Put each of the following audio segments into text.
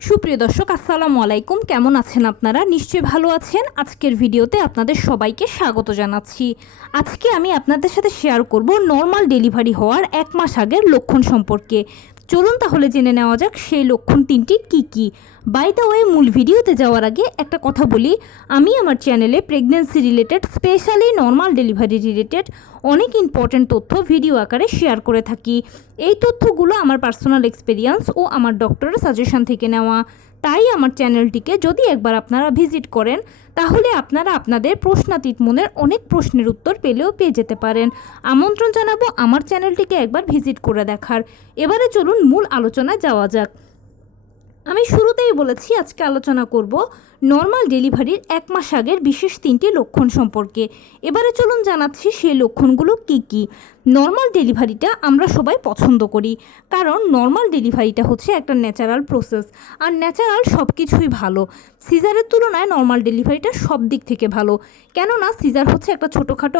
সুপ্রিয় দর্শক, আসসালামু আলাইকুম। কেমন আছেন আপনারা? নিশ্চয়ই ভালো আছেন। আজকের ভিডিওতে আপনাদের সবাইকে স্বাগত জানাচ্ছি। আজকে আমি আপনাদের সাথে শেয়ার করব নর্মাল ডেলিভারি হওয়ার 1 মাস আগের লক্ষণ সম্পর্কে। চলুন তাহলে জেনে নেওয়া যাক সেই লক্ষণ 3টি কী কী। বাই দ্য ওয়ে, মূল ভিডিওতে যাওয়ার আগে একটা কথা বলি, আমি আমার চ্যানেলে pregnancy related, specially normal delivery related অনেক ইম্পর্ট্যান্ট তথ্য ভিডিও আকারে শেয়ার করে থাকি। এই তথ্যগুলো আমার পার্সোনাল এক্সপিরিয়েন্স ও আমার ডক্টরের সাজেশন থেকে নেওয়া। তাই আমার চ্যানেলটিকে যদি একবার আপনারা ভিজিট করেন, তাহলে আপনারা আপনাদের প্রশ্নাতীত মনের অনেক প্রশ্নের উত্তর পেয়ে যেতে পারেন। আমন্ত্রণ জানাবো আমার চ্যানেলটিকে একবার ভিজিট করে দেখার। এবারে চলুন মূল আলোচনায় যাওয়া যাক। আমি শুরুতেই বলেছি আজকে আলোচনা করব নর্মাল ডেলিভারির 1 মাস আগের বিশেষ 3টি লক্ষণ সম্পর্কে। এবারে চলুন জানাচ্ছি সেই লক্ষণগুলো কি কি। নর্মাল ডেলিভারিটা আমরা সবাই পছন্দ করি, কারণ নর্মাল ডেলিভারিটা হচ্ছে একটা ন্যাচারাল প্রসেস, আর ন্যাচারাল সব কিছুই ভালো। সিজারের তুলনায় নর্মাল ডেলিভারিটা সব দিক থেকে ভালো, কেননা সিজার হচ্ছে একটা ছোটোখাটো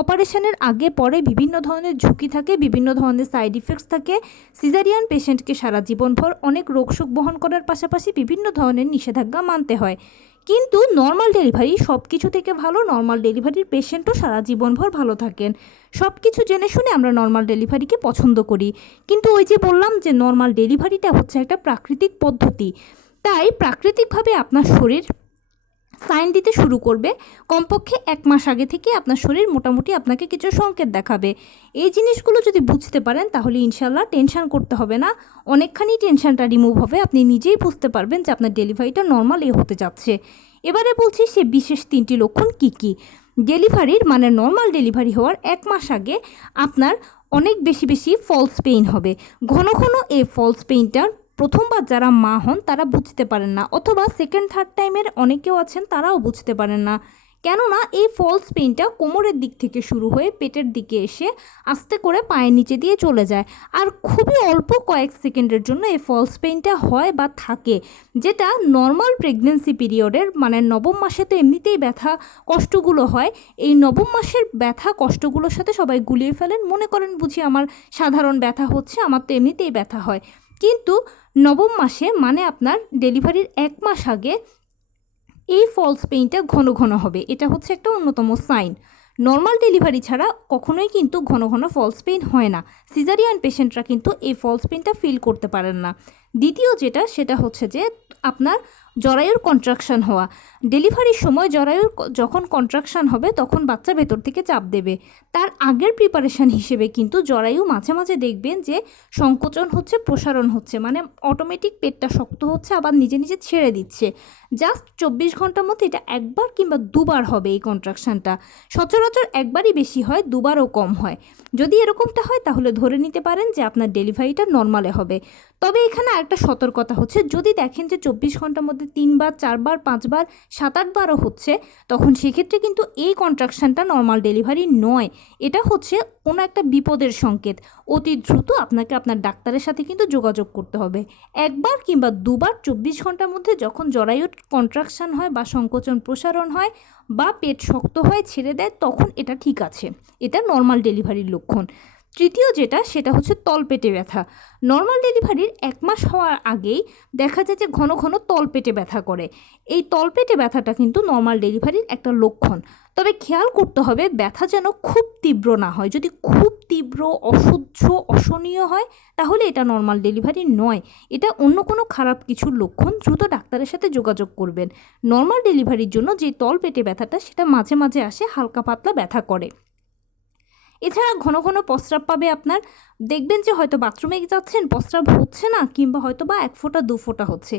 অপারেশনের আগে পরে বিভিন্ন ধরনের ঝুঁকি থাকে, বিভিন্ন ধরনের সাইড ইফেক্টস থাকে। সিজারিয়ান পেশেন্টকে সারা জীবনভর অনেক রোগশোক বহন করার পাশাপাশি বিভিন্ন ধরনের নিষেধাজ্ঞা মানতে হয়। কিন্তু নর্মাল ডেলিভারি সব কিছু থেকে ভালো। নর্মাল ডেলিভারির পেশেন্টও সারা জীবনভর ভালো থাকেন। সব কিছু জেনে শুনে আমরা নর্মাল ডেলিভারিকে পছন্দ করি। কিন্তু ওই যে বললাম যে নর্মাল ডেলিভারিটা হচ্ছে একটা প্রাকৃতিক পদ্ধতি, তাই প্রাকৃতিকভাবে আপনার শরীর সাইন দিতে শুরু করবে। কমপক্ষে 1 মাস আগে থেকে আপনার শরীর মোটামুটি আপনাকে কিছু সংকেত দেখাবে। এই জিনিসগুলো যদি বুঝতে পারেন, তাহলে ইনশাল্লাহ টেনশন করতে হবে না, অনেকখানি টেনশনটা রিমুভ হবে। আপনি নিজেই বুঝতে পারবেন যে আপনার ডেলিভারিটা নর্মাল হতে যাচ্ছে। এবারে বলছি সে বিশেষ 3টি লক্ষণ কি কি। ডেলিভারির মানে নর্মাল ডেলিভারি হওয়ার 1 মাস আগে আপনার অনেক বেশি ফলস পেইন হবে। ঘন ঘন এই ফলস পেইনটার প্রথমবার যারা মা হন তারা বুঝতে পারেন না, অথবা সেকেন্ড থার্ড টাইমের অনেকেও আছেন তারাও বুঝতে পারেন না। কেননা এই ফলস পেইনটা কোমরের দিক থেকে শুরু হয়ে পেটের দিকে এসে আস্তে করে পায়ের নিচে দিয়ে চলে যায়, আর খুবই অল্প কয়েক সেকেন্ডের জন্য এই ফলস পেইনটা হয় বা থাকে, যেটা নর্মাল প্রেগনেন্সি পিরিয়ডের মানে নবম মাসে তো এমনিতেই ব্যথা কষ্টগুলো হয়। এই নবম মাসের ব্যথা কষ্টগুলোর সাথে সবাই গুলিয়ে ফেলেন, মনে করেন বুঝি আমার সাধারণ ব্যথা হচ্ছে, আমার তো এমনিতেই ব্যথা হয়। কিন্তু নবম মাসে মানে আপনার ডেলিভারির 1 মাস আগে এই ফলস পেইনটা ঘন ঘন হবে। এটা হচ্ছে একটা অন্যতম সাইন। নর্মাল ডেলিভারি ছাড়া কখনোই কিন্তু ঘন ঘন ফলস পেইন হয় না। সিজারিয়ান পেশেন্টরা কিন্তু এই ফলস পেইনটা ফিল করতে পারেন না। দ্বিতীয় সেটা হচ্ছে যে আপনার জরায়ুর কন্ট্রাকশান হওয়া। ডেলিভারির সময় জরায়ুর যখন কন্ট্রাকশান হবে তখন বাচ্চা ভেতর থেকে চাপ দেবে। তার আগের প্রিপারেশান হিসেবে কিন্তু জরায়ু মাঝে মাঝে দেখবেন যে সংকোচন হচ্ছে, প্রসারণ হচ্ছে, মানে অটোমেটিক পেটটা শক্ত হচ্ছে আবার নিজে নিজে ছেড়ে দিচ্ছে। জাস্ট 24 ঘন্টার মধ্যে এটা একবার কিংবা দুবার হবে এই কন্ট্রাকশানটা। সচরাচর একবারই বেশি হয়, দুবারও কম হয়। যদি এরকমটা হয় তাহলে ধরে নিতে পারেন যে আপনার ডেলিভারিটা নর্মালে হবে। তবে এখানে একটা সতর্কতা হচ্ছে, যদি দেখেন যে 24 ঘন্টার মধ্যে 3বার 4বার 5বার 7-8বারও হচ্ছে, তখন সেক্ষেত্রে কিন্তু এই কন্ট্রাকশানটা নর্মাল ডেলিভারি নয়। এটা হচ্ছে কোনো একটা বিপদের সংকেত। অতি দ্রুত আপনাকে আপনার ডাক্তারের সাথে কিন্তু যোগাযোগ করতে হবে। একবার কিংবা দুবার 24 ঘন্টার মধ্যে যখন জরায়ুর কন্ট্রাকশান হয় বা সংকোচন প্রসারণ হয় বা পেট শক্ত হয় ছেড়ে দেয়, তখন এটা ঠিক আছে, এটা নর্মাল ডেলিভারির লক্ষণ। তৃতীয় সেটা হচ্ছে তলপেটে ব্যথা। নর্মাল ডেলিভারির 1 মাস হওয়ার আগেই দেখা যায় যে ঘন ঘন তলপেটে ব্যথা করে। এই তলপেটে ব্যথাটা কিন্তু নর্মাল ডেলিভারির একটা লক্ষণ। তবে খেয়াল করতে হবে ব্যথা যেন খুব তীব্র না হয়। যদি খুব তীব্র, অসহ্য, অসহনীয় হয়, তাহলে এটা নর্মাল ডেলিভারি নয়, এটা অন্য কোনো খারাপ কিছুর লক্ষণ। দ্রুত ডাক্তারের সাথে যোগাযোগ করবেন। নর্মাল ডেলিভারির জন্য যে তলপেটে ব্যথাটা সেটা মাঝে মাঝে আসে, হালকা পাতলা ব্যথা করে। এছাড়া ঘন ঘন প্রস্রাব পাবে আপনার। দেখবেন যে হয়তো বাথরুমে যাচ্ছেন, প্রস্রাব হচ্ছে না, কিংবা হয়তো বা 1 ফোঁটা 2 ফোঁটা হচ্ছে।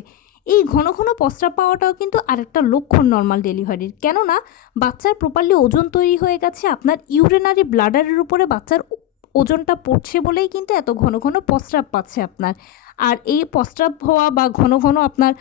এই ঘন ঘন প্রস্রাব পাওয়াটাও কিন্তু আরেকটা লক্ষণ নর্মাল ডেলিভারির। কেননা বাচ্চার প্রপারলি ওজন তৈরি হয়ে গেছে, আপনার ইউরিনারি ব্লাডারের উপরে বাচ্চার ওজনটা পড়ছে বলেই কিন্তু এত ঘন ঘন প্রস্রাব পাচ্ছে আপনার। আর এই প্রস্রাব হওয়া বা ঘন ঘন আপনার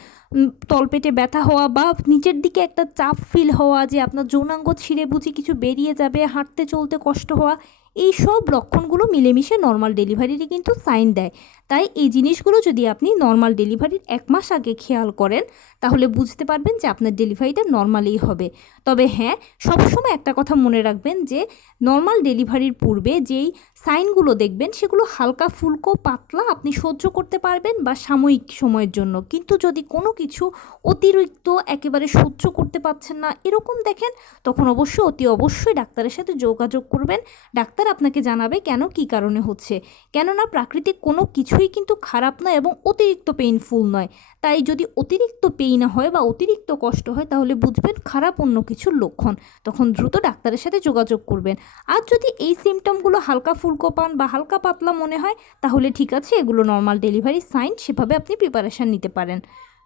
তলপেটে ব্যথা হওয়া বা নিচের দিকে একটা চাপ ফিল হওয়া, যে আপনার যৌনাঙ্গ ছিঁড়ে বুঝি কিছু বেরিয়ে যাবে, হাঁটতে চলতে কষ্ট হওয়া, এই সব লক্ষণগুলো মিলেমিশে নর্মাল ডেলিভারিরই কিন্তু সাইন দেয়। তাই এই জিনিসগুলো যদি আপনি নর্মাল ডেলিভারির 1 মাস আগে খেয়াল করেন তাহলে বুঝতে পারবেন যে আপনার ডেলিভারিটা নর্মালই হবে। তবে হ্যাঁ, সবসময় একটা কথা মনে রাখবেন যে নর্মাল ডেলিভারির পূর্বে যেই সাইনগুলো দেখবেন সেগুলো হালকা ফুলকো পাতলা আপনি সহ্য করতে পারবেন বা সাময়িক সময়ের জন্য, কিন্তু যদি কোনো কিছু অতিরিক্ত একেবারে সহ্য করতে পারছেন না এরকম দেখেন তখন অতি অবশ্যই ডাক্তারের সাথে যোগাযোগ করবেন। ডাক্তার আপনাকে জানাবে কেন কী কারণে হচ্ছে, কেননা প্রাকৃতিক কোনো কিছুই কিন্তু খারাপ নয় এবং অতিরিক্ত পেইনফুল নয়। তাই যদি অতিরিক্ত পেইন হয় বা অতিরিক্ত কষ্ট হয় তাহলে বুঝবেন খারাপ অন্য কিছুর লক্ষণ, তখন দ্রুত ডাক্তারের সাথে যোগাযোগ করবেন। আর যদি এই সিমটমগুলো হালকা ফুলকো পান বা হালকা পাতলা মনে হয় তাহলে ঠিক আছে, এগুলো নর্মাল ডেলিভারি সাইন, সেভাবে আপনি প্রিপারেশান নিতে পারেন।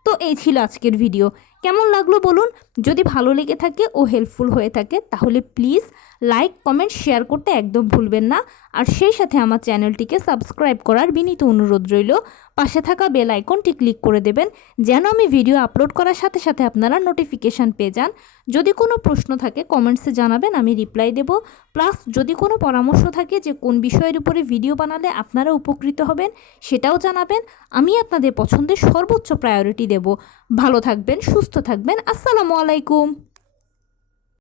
তো এই ছিল আজকের ভিডিও। কেমন লাগলো বলুন? যদি ভালো লেগে থাকে ও হেল্পফুল হয়ে থাকে তাহলে প্লিজ লাইক কমেন্ট শেয়ার করতে একদম ভুলবেন না। আর সেই সাথে আমার চ্যানেলটিকে সাবস্ক্রাইব করার বিনীত অনুরোধ রইল। পাশে থাকা বেল আইকনটি ক্লিক করে দেবেন যেন আমি ভিডিও আপলোড করার সাথে সাথে আপনারা নোটিফিকেশান পেয়ে যান। যদি কোনো প্রশ্ন থাকে কমেন্টসে জানাবেন, আমি রিপ্লাই দেব। প্লাস যদি কোনো পরামর্শ থাকে যে কোন বিষয়ের উপরে ভিডিও বানালে আপনারা উপকৃত হবেন সেটাও জানাবেন। আমি আপনাদের পছন্দের সর্বোচ্চ প্রায়োরিটি দেব। ভালো থাকবেন, সুস্থ থাকবেন। আসসালামু আলাইকুম।